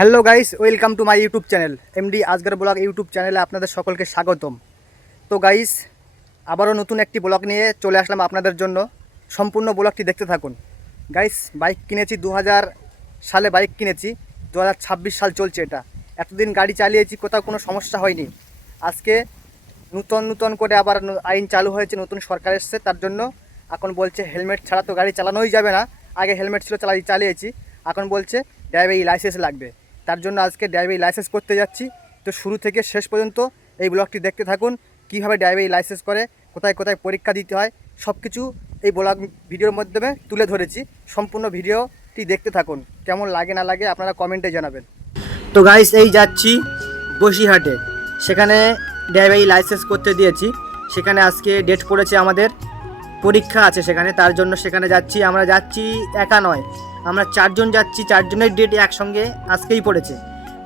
Hello guys, welcome to my YouTube channel MD Asgar blog YouTube চ্যানেলে আপনাদের সকলকে স্বাগতম। তো গাইস, আবারও নতুন একটি ব্লগ নিয়ে চলে আসলাম আপনাদের জন্য। সম্পূর্ণ ব্লগটি দেখতে থাকুন। গাইস, বাইক কিনেছি 2000 সালে, বাইক কিনেছি 2026 সাল চলছে। এটা এতদিন গাড়ি চালিয়েছি, কোথাও কোনো সমস্যা হয়নি। আজকে নূতন করে আবার আইন চালু হয়েছে, নতুন সরকার এসছে, তার জন্য এখন বলছে হেলমেট ছাড়া তো গাড়ি চালানোই যাবে না। আগে হেলমেট ছিল, চালিয়েছি, এখন বলছে ড্রাইভিং লাইসেন্স লাগবে। তার জন্য আজকে ড্রাইভিং লাইসেন্স করতে যাচ্ছি। তো শুরু থেকে শেষ পর্যন্ত এই ব্লগটি দেখতে থাকুন, কীভাবে ড্রাইভিং লাইসেন্স করে, কোথায় কোথায় পরীক্ষা দিতে হয়, সব কিছু এই ব্লগ ভিডিওর মাধ্যমে তুলে ধরেছি। সম্পূর্ণ ভিডিওটি দেখতে থাকুন, কেমন লাগে না লাগে আপনারা কমেন্টে জানাবেন। তো গাইস, এই যাচ্ছি বসিরহাটে, সেখানে ড্রাইভিং লাইসেন্স করতে দিয়েছি। সেখানে আজকে ডেট পড়েছে, আমাদের পরীক্ষা আছে সেখানে, তার জন্য সেখানে যাচ্ছি। আমরা যাচ্ছি একা নয়, আমরা 4 জন যাচ্ছি, 4 জনের ডেট একসঙ্গে আজকেই পড়েছে।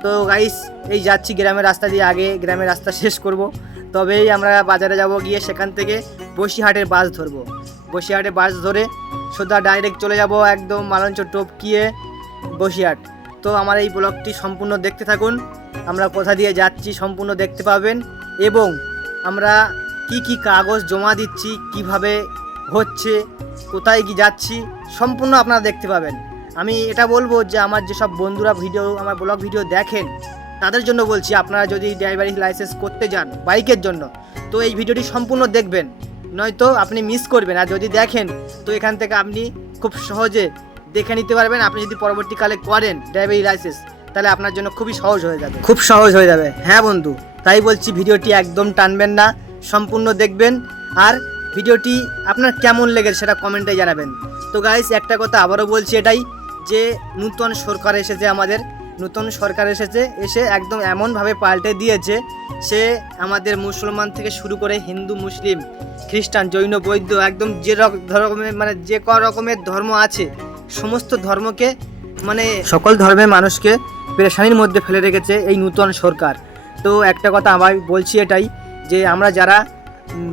তো গাইস, এই যাচ্ছি গ্রামের রাস্তা দিয়ে, আগে গ্রামের রাস্তা শেষ করব, তবেই আমরা বাজারে যাব। গিয়ে সেখান থেকে বসিরহাটের বাস ধরবো। বসিরহাটের বাস ধরে সোজা ডাইরেক্ট চলে যাব একদম মালঞ্চ টপকিয়ে বসিরহাট। তো আমার এই ব্লগটি সম্পূর্ণ দেখতে থাকুন, আমরা কোথা দিয়ে যাচ্ছি সম্পূর্ণ দেখতে পাবেন, এবং আমরা কি কি কাগজ জমা দিচ্ছি, কিভাবে হচ্ছে, কোথায় কি যাচ্ছি, সম্পূর্ণ আপনারা দেখতে পাবেন। আমি এটা বলবো যে আমার যেসব বন্ধুরা আমার ব্লগ ভিডিও দেখেন, তাদের জন্য বলছি, আপনারা যদি ড্রাইভিং লাইসেন্স করতে যান বাইকের জন্য, তো এই ভিডিওটি সম্পূর্ণ দেখবেন, নয়তো আপনি মিস করবেন। আর যদি দেখেন, তো এখান থেকে আপনি খুব সহজে দেখে নিতে পারবেন। আপনি যদি পরবর্তীকালে করেন ড্রাইভিং লাইসেন্স, তাহলে আপনার জন্য খুবই সহজ হয়ে যাবে, খুব সহজ হয়ে যাবে। হ্যাঁ বন্ধু, তাই বলছি, ভিডিওটি একদম টানবেন না, সম্পূর্ণ দেখবেন। আর ভিডিওটি আপনার কেমন লেগেছে সেটা কমেন্টে জানাবেন। তো গাইস, একটা কথা আবারও বলছি, এটাই যে নূতন সরকার এসেছে, আমাদের নূতন সরকার এসে একদম এমনভাবে পাল্টে দিয়েছে, সে আমাদের মুসলমান থেকে শুরু করে হিন্দু, মুসলিম, খ্রিস্টান, জৈন, বৌদ্ধ, একদম যে ধর্মের যে ক রকমের ধর্ম আছে, সমস্ত ধর্মকে, মানে সকল ধর্মের মানুষকে পেরেশানির মধ্যে ফেলে রেখেছে এই নূতন সরকার। তো একটা কথা আমি বলছি, এটাই যে আমরা যারা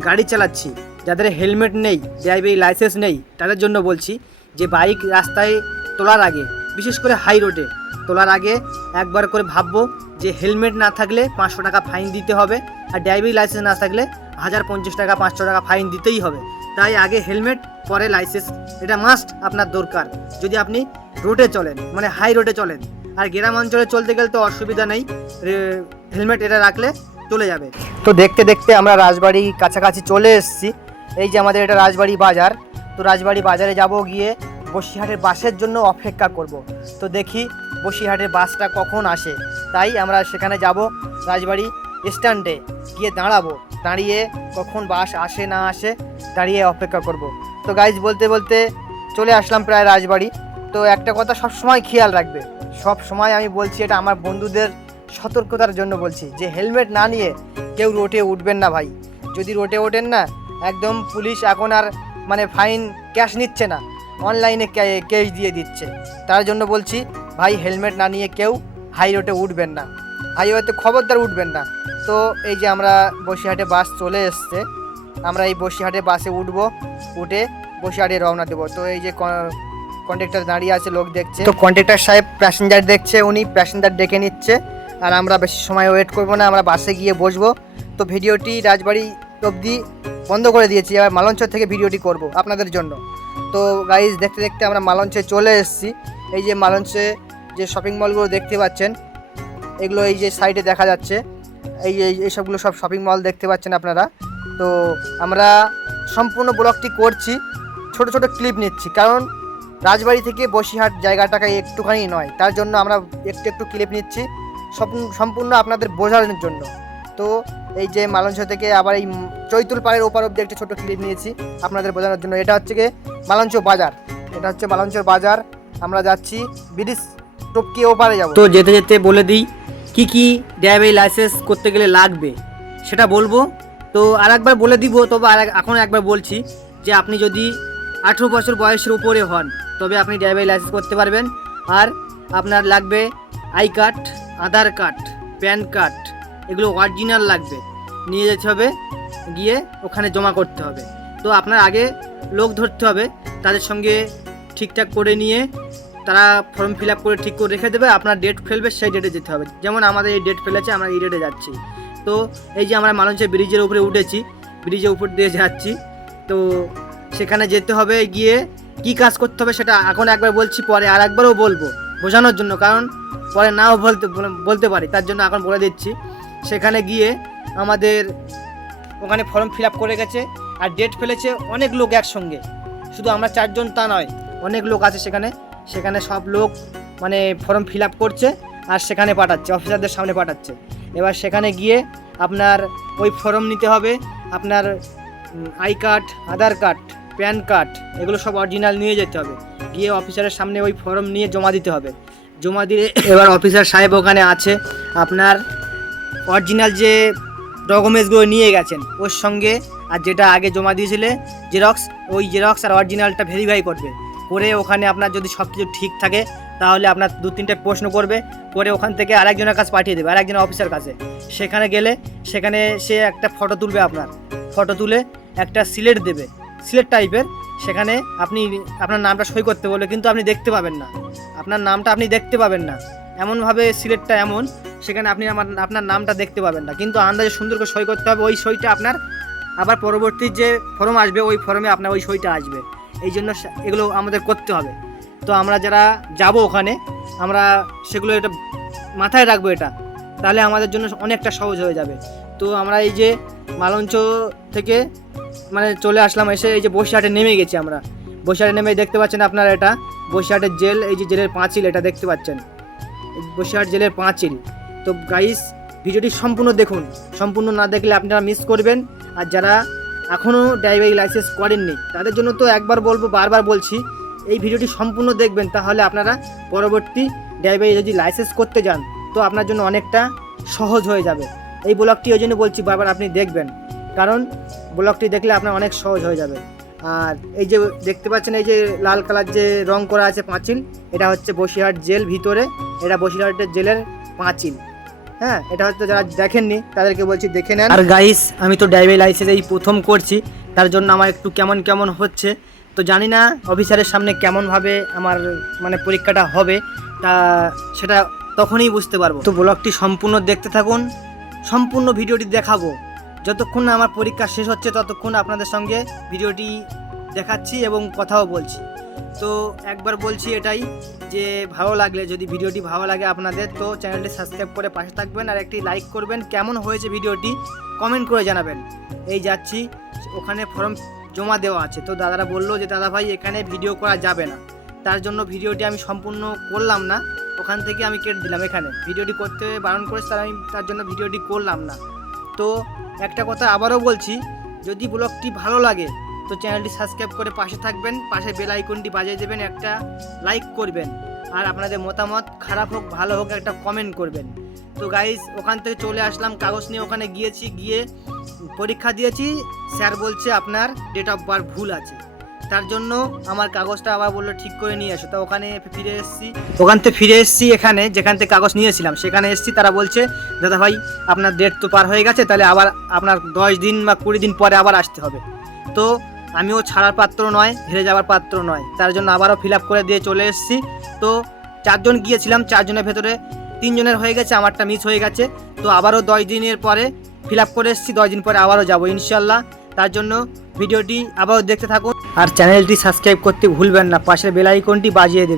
গাড়ি চালাচ্ছি, যাদের হেলমেট নেই, ড্রাইভিং লাইসেন্স নেই, তাদের জন্য বলছি যে বাইক রাস্তায় তোলার আগে, বিশেষ করে হাই রোডে তোলার আগে একবার করে ভাববো যে হেলমেট না থাকলে 500 টাকা ফাইন দিতে হবে, আর ড্রাইভিং লাইসেন্স না থাকলে 1050 টাকা 500 টাকা ফাইন দিতেই হবে। তাই আগে হেলমেট, পরে লাইসেন্স, এটা মাস্ট আপনার দরকার যদি আপনি রোডে চলেন, মানে হাই রোডে চলেন। আর গ্রাম অঞ্চলে চলতে গেলে তো অসুবিধা নেই, হেলমেট এটা রাখলে চলে যাবে। তো দেখতে দেখতে আমরা রাজবাড়ি কাছাকাছি চলে এসেছি। এই যে আমাদের এটা রাজবাড়ি বাজার। তো রাজবাড়ি বাজারে যাব, গিয়ে বসিরহাটের বাসের জন্য অপেক্ষা করব। তো দেখি বসিরহাটের বাসটা কখন আসে, তাই আমরা সেখানে যাব, রাজবাড়ি স্ট্যান্ডে গিয়ে দাঁড়াবো, দাঁড়িয়ে কখন বাস আসে না আসে দাঁড়িয়ে অপেক্ষা করব। তো গাইজ, বলতে বলতে চলে আসলাম প্রায় রাজবাড়ি। তো একটা কথা সব সময় খেয়াল রাখবে, সব সময় আমি বলছি, এটা আমার বন্ধুদের সতর্কতার জন্য বলছি, যে হেলমেট না নিয়ে কেউ রোডে উঠবেন না ভাই। যদি রোডে ওঠেন না, একদম পুলিশ এখন আর মানে ফাইন ক্যাশ নিচ্ছে না, অনলাইনে ক্যাশ দিয়ে দিচ্ছে। তার জন্য বলছি ভাই, হেলমেট না নিয়ে কেউ হাই রোডে উঠবেন না, হাইওয়েতে খবরদার উঠবেন না। তো এই যে আমরা বসিরহাটে বাস চলে এসছে, আমরা এই বসিরহাটে বাসে উঠে বসিরহাটে রওনা দেবো। তো এই যে কন্ডাক্টর দাঁড়িয়ে আছে, লোক দেখছে। তো কন্ডাক্টর সাহেব প্যাসেঞ্জার দেখছে, উনি প্যাসেঞ্জার ডেকে নিচ্ছে। আর আমরা বেশি সময় ওয়েট করবো না, আমরা বাসে গিয়ে বসবো। তো ভিডিওটি রাজবাড়ি অবধি বন্ধ করে দিয়েছি, এবার মালঞ্চ থেকে ভিডিওটি করব আপনাদের জন্য। তো গাইজ, দেখতে দেখতে আমরা মালঞ্চে চলে এসেছি। এই যে মালঞ্চে যে শপিং মলগুলো দেখতে পাচ্ছেন, এগুলো এই যে সাইডে দেখা যাচ্ছে, এইসবগুলো সব শপিং মল দেখতে পাচ্ছেন আপনারা। তো আমরা সম্পূর্ণ ব্লগটি করছি, ছোট ছোট ক্লিপ নিচ্ছি, কারণ রাজবাড়ি থেকে বসিরহাট জায়গাটাকে একটুখানি নয়, তার জন্য আমরা একটু একটু ক্লিপ নিচ্ছি সম্পূর্ণ আপনাদের বোঝানোর জন্য। তো এই যে মালঞ্চ থেকে আবার এই চৈতুল পাড়ের ওপার অব্দি একটা ছোটো ক্লিপ নিয়েছি আপনাদের বোঝানোর জন্য। এটা হচ্ছে গিয়ে মালঞ্চ বাজার, এটা হচ্ছে মালঞ্চর বাজার। আমরা যাচ্ছি ব্রিজ টপকিয়ে ওপারে যাব। তো যেতে যেতে বলে দিই কি কি ড্রাইভিং লাইসেন্স করতে গেলে লাগবে সেটা বলবো। তো আর একবার বলে দিব, তবে এখন একবার বলছি যে আপনি যদি 18 বছর বয়সের উপরে হন, তবে আপনি ড্রাইভিং লাইসেন্স করতে পারবেন। আর আপনার লাগবে I card, Aadhaar card, pan card, এগুলো অরিজিনাল লাগবে, নিয়ে যেতে হবে, গিয়ে ওখানে জমা করতে হবে। তো আপনার আগে লোক ধরতে হবে, তাদের সঙ্গে ঠিকঠাক করে নিয়ে তারা ফর্ম ফিল আপ করে ঠিক করে রেখে দেবে, আপনার ডেট ফেলবে সেই ডেটে যেতে হবে। যেমন আমাদের এই ডেট ফেলেছে, আমরা এই ডেটে যাচ্ছি। তো এই যে আমরা মালঞ্চের ব্রিজের উপরে উঠেছি, ব্রিজের উপর দিয়ে যাচ্ছি, তো সেখানে যেতে হবে। গিয়ে কি কাজ করতে হবে সেটা এখন একবার বলছি, পরে আর একবারও বলবো বোঝানোর জন্য, কারণ পরে নাও বলতে পারি, তার জন্য এখন বলে দিচ্ছি। সেখানে গিয়ে আমাদের ওখানে ফর্ম ফিল আপ করে গেছে, আর ডেট ফেলেছে অনেক লোক একসঙ্গে, শুধু আমরা 4 জন তা নয়, অনেক লোক আছে সেখানে সব লোক মানে ফর্ম ফিল আপ করছে আর সেখানে পাঠাচ্ছে, অফিসারদের সামনে পাঠাচ্ছে। এবার সেখানে গিয়ে আপনার ওই ফর্ম নিতে হবে, আপনার I card, Aadhaar card, pan card, এগুলো সব অরিজিনাল নিয়ে যেতে হবে। গিয়ে অফিসারের সামনে ওই ফর্ম নিয়ে জমা দিতে হবে। জমা দিয়ে এবার অফিসার সাহেব ওখানে আছে, আপনার অরিজিনাল যে ডকুমেন্টসগুলো নিয়ে গেছেন ওর সঙ্গে, আর যেটা আগে জমা দিয়েছিলে জেরক্স, ওই জেরক্স আর অরিজিনালটা ভেরিফাই করবে। করে ওখানে আপনার যদি সব কিছু ঠিক থাকে তাহলে আপনার 2-3টে প্রশ্ন করবে, করে ওখান থেকে আরেকজনের কাছে পাঠিয়ে দেবে, আরেকজনের অফিসার কাছে। সেখানে গেলে সেখানে সে একটা ফটো তুলবে, আপনার ফটো তুলে একটা সিলেট দেবে, সিলেট টাইপের। সেখানে আপনি আপনার নামটা সই করতে বলবে, কিন্তু আপনি দেখতে পাবেন না, আপনার নামটা আপনি দেখতে পাবেন না, এমনভাবে সিলেটটা এমন, সেখানে আপনি আপনার নামটা দেখতে পাবেন না, কিন্তু আন্দাজে সুন্দর করে সই করতে হবে। ওই সইটা আপনার আবার পরবর্তী যে ফর্ম আসবে ওই ফর্মে আপনার ওই সইটা আসবে। এই জন্য এগুলো আমাদের করতে হবে। তো আমরা যারা যাব ওখানে, আমরা সেগুলো এটা মাথায় রাখবো, এটা তাহলে আমাদের জন্য অনেকটা সহজ হয়ে যাবে। তো আমরা এই যে মালঞ্চ থেকে মানে চলে আসলাম, এসে এই যে বসিরহাটে নেমে গেছি আমরা। বসিরহাটে নেমে দেখতে পাচ্ছেন আপনারা, এটা বসিরহাটের জেল, এই যে জেলের পাঁচিল, এটা দেখতে পাচ্ছেন বসিরহাট জেলের পাঁচিল। তো গাইস, ভিডিওটি সম্পূর্ণ দেখুন, সম্পূর্ণ না দেখলে আপনারা মিস করবেন। আর যারা এখনও ড্রাইভিং লাইসেন্স করেননি তাদের জন্য তো একবার বলবো, বারবার বলছি, এই ভিডিওটি সম্পূর্ণ দেখবেন, তাহলে আপনারা পরবর্তী ড্রাইভিং যদি লাইসেন্স করতে যান তো আপনার জন্য অনেকটা সহজ হয়ে যাবে। এই ব্লগটি ওই জন্য বলছি বারবার আপনি দেখবেন, কারণ ব্লগটি দেখলে আপনার অনেক সহজ হয়ে যাবে। আর এই যে দেখতে পাচ্ছেন, এই যে লাল কালার যে রং করা আছে পাঁচিল, এটা হচ্ছে বসিরহাট জেল ভিতরে, এটা বসিরহাটের জেলের পাঁচিল। হ্যাঁ, এটা হয়তো যারা দেখেননি তাদেরকে বলছি দেখে নেন। আর গাইস, আমি তো ড্রাইভিং লাইসেন্স এই প্রথম করছি, তার জন্য আমার একটু কেমন কেমন হচ্ছে, তো জানি না অফিসারের সামনে কেমনভাবে আমার মানে পরীক্ষাটা হবে, তা সেটা তখনই বুঝতে পারবো। তো ব্লগটি সম্পূর্ণ দেখতে থাকুন, সম্পূর্ণ ভিডিওটি দেখাবো, যতক্ষণ না আমার পরীক্ষা শেষ হচ্ছে ততক্ষণ আপনাদের সঙ্গে ভিডিওটি দেখাচ্ছি এবং কথাও বলছি। তো একবার বলছি এটাই, যে ভালো লাগলে, যদি ভিডিওটি ভালো লাগে আপনাদের, তো চ্যানেলটি সাবস্ক্রাইব করে পাশে থাকবেন, আর একটি লাইক করবেন, কেমন হয়েছে ভিডিওটি কমেন্ট করে জানাবেন। এই যাচ্ছি, ওখানে ফর্ম জমা দেওয়া আছে। তো দাদারা বললো যে দাদা ভাই এখানে ভিডিও করা যাবে না, তার জন্য ভিডিওটি আমি সম্পূর্ণ করলাম না, ওখান থেকে আমি কেটে দিলাম। এখানে ভিডিওটি করতে বারণ করেছে, তার জন্য ভিডিওটি করলাম না। তো একটা কথা আবারও বলছি, যদি ব্লগটি ভালো লাগে তো চ্যানেলটি সাবস্ক্রাইব করে পাশে থাকবেন, পাশে বেল আইকনটি বাজিয়ে দেবেন, একটা লাইক করবেন, আর আপনাদের মতামত খারাপ হোক ভালো হোক একটা কমেন্ট করবেন। তো গাইস, ওখান থেকে চলে আসলাম, কাগজ নিয়ে ওখানে গিয়েছি, গিয়ে পরীক্ষা দিয়েছি। স্যার বলছে আপনার ডেট অফ বার্থ ভুল আছে, তার জন্য আমার কাগজটা আবার বললো ঠিক করে নিয়ে আসো। তো ওখান থেকে ফিরে এসেছি এখানে যেখান থেকে কাগজ নিয়েছিলাম সেখানে এসেছি। তারা বলছে দাদা ভাই আপনার ডেট তো পার হয়ে গেছে, তাহলে আবার আপনার 10 দিন বা 20 দিন পরে আবার আসতে হবে। তো আমিও ছাড়ার পাত্র নয়, হেরে যাওয়ার পাত্র নয়, তার জন্য আবারও ফিল আপ করে দিয়ে চলে এসেছি। তো 4 জন গিয়েছিলাম, 4 জনের ভেতরে 3 জনের হয়ে গেছে, আমারটা মিস হয়ে গেছে। তো আবারও 10 দিনের পরে ফিল আপ করে এসেছি, 10 দিন পরে আবারও যাবো ইনশাল্লাহ। তার জন্য ভিডিওটি আবারও দেখতে থাকুন, আর চ্যানেলটি সাবস্ক্রাইব করতে ভুলবেন না, পাশের বেল আইকনটি বাজিয়ে দেবেন।